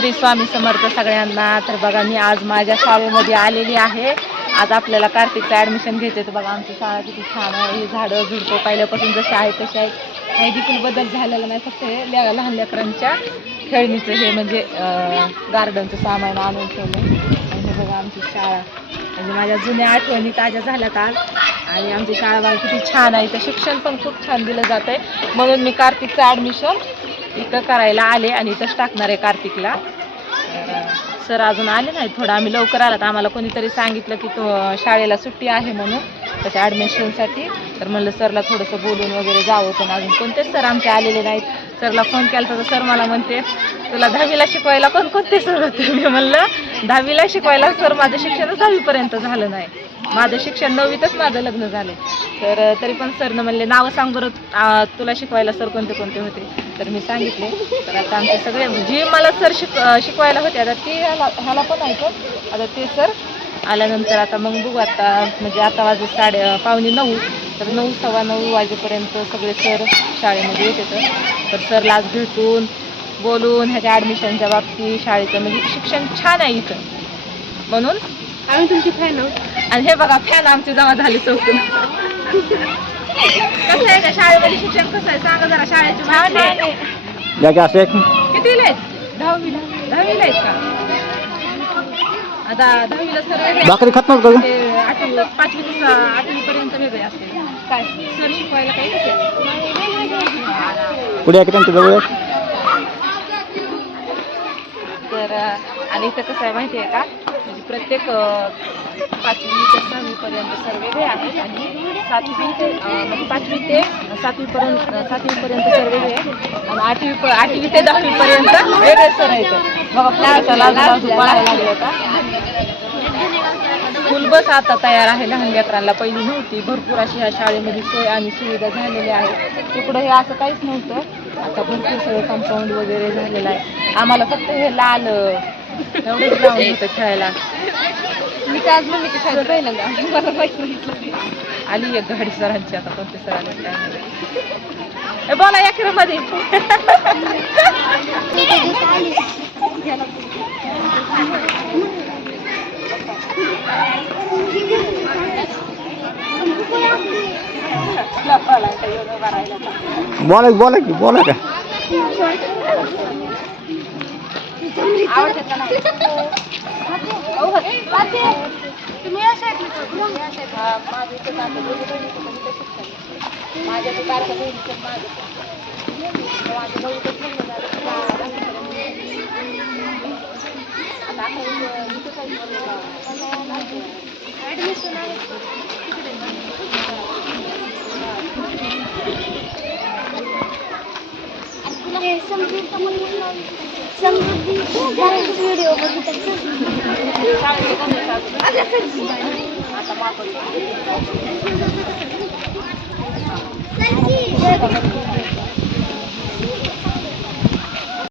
श्री स्वामी समर्थ सगळ्यांना. तर बघा मी आज माझ्या शाळेमध्ये आलेली आहे. आज आपल्याला कार्तिकचं ॲडमिशन घ्यायचं. तर बघा आमची शाळा किती छान आहे. ही झाडं झुडपं पहिल्यापासून जसे आहे तसे आहेत. काही देखील बदल झालेला नाही. फक्त हे लहान लेकरांच्या खेळणीचं हे म्हणजे गार्डनचं सामान आणून ठेवलं. आणि हे बघा आमची शाळा, म्हणजे माझ्या जुन्या आठवणी ताज्या झाल्यात आज. आणि आमची शाळा बघा किती छान आहे. तर शिक्षण पण खूप छान दिलं जात आहे. म्हणून मी कार्तिकचं ॲडमिशन इथं करायला आले आणि इथंच टाकणार आहे कार्तिकला. सर अजून आले नाही. थोडं आम्ही लवकर आलात. आम्हाला कोणीतरी सांगितलं की तो शाळेला सुट्टी आहे म्हणून त्याच्या ॲडमिशनसाठी. तर म्हणलं सरला थोडंसं बोलून वगैरे जावं. पण अजून कोणतेच सर आमचे आलेले नाहीत. सरला फोन केला तर सर मला म्हणते तुला 10वीला शिकवायला कोणते सर होते. मी म्हणलं 10वीला शिकवायला सर माझं शिक्षणच 10वीपर्यंत झालं नाही. माझं शिक्षण 9वीतच माझं लग्न झालं. तर तरी पण सरनं म्हणले नावं सांग बरं तुला शिकवायला सर कोणते कोणते होते. तर मी सांगितले. तर आता आमचे सगळे जे मला सर शिकवायला होते आता ते ह्याला पण ऐकत. आता ते सर आल्यानंतर आता मग बघू. आता म्हणजे आता वाजले 8:45. तर 9, 9:15 वाजेपर्यंत सगळे सर शाळेमध्ये येते. तर सरला आज भेटून बोलून ह्याच्या ॲडमिशनच्या बाबतीत शाळेचं म्हणजे शिक्षण छान आहे इथं. म्हणून आम्ही तुमची फॅन आहोत. आणि हे बघा फॅन आमची जमा झाली चौकून. कसं आहे का शाळेमध्ये शिक्षण कसं आहे सांगा जरा. शाळेची माहिती कितीला आहेत? 10वीला आहेत का? आता 10वीला सर भाकरी खात नव्हतं का? 8वी 5वी ते 8वी पर्यंत वेगळे असते. काय सर शिकवायला काही पुढे आहे की त्यांच्या जवळ? तर आणि इथं कसं आहे माहिती आहे का, म्हणजे प्रत्येक 5वी ते 6वी पर्यंत सर वेगळे आहेत. आणि 7वी ते म्हणजे 5वी ते 7वीपर्यंत सर वेगळे आहे. आणि 8वी ते 10वी पर्यंत वेगळे सर आहेत. बघा बाजू पळायला लागले होता. स्कूल बस आता तयार आहे लहान लेकरांना. पहिली नव्हती. भरपूर अशी ह्या शाळेमध्ये सोय आणि सुविधा झालेल्या आहेत. तिकडं हे असं काहीच नव्हतं. आता भरपूर सगळं कंपाऊंड वगैरे झालेलं आहे. आम्हाला फक्त हे लाल एवढंच ग्राउंड होतं खेळायला. मी तर आज मम्मीच्या शाळेत पहिल्यांदा आली एक गाडी सरांची. आता कोणते सर आले काय नाही. बोला या किरमध्ये बोला का आवडतात का नाही? तुम्ही माझ्या ॲडमिशन आहे समृद्धी व्हिडिओ बघितलं.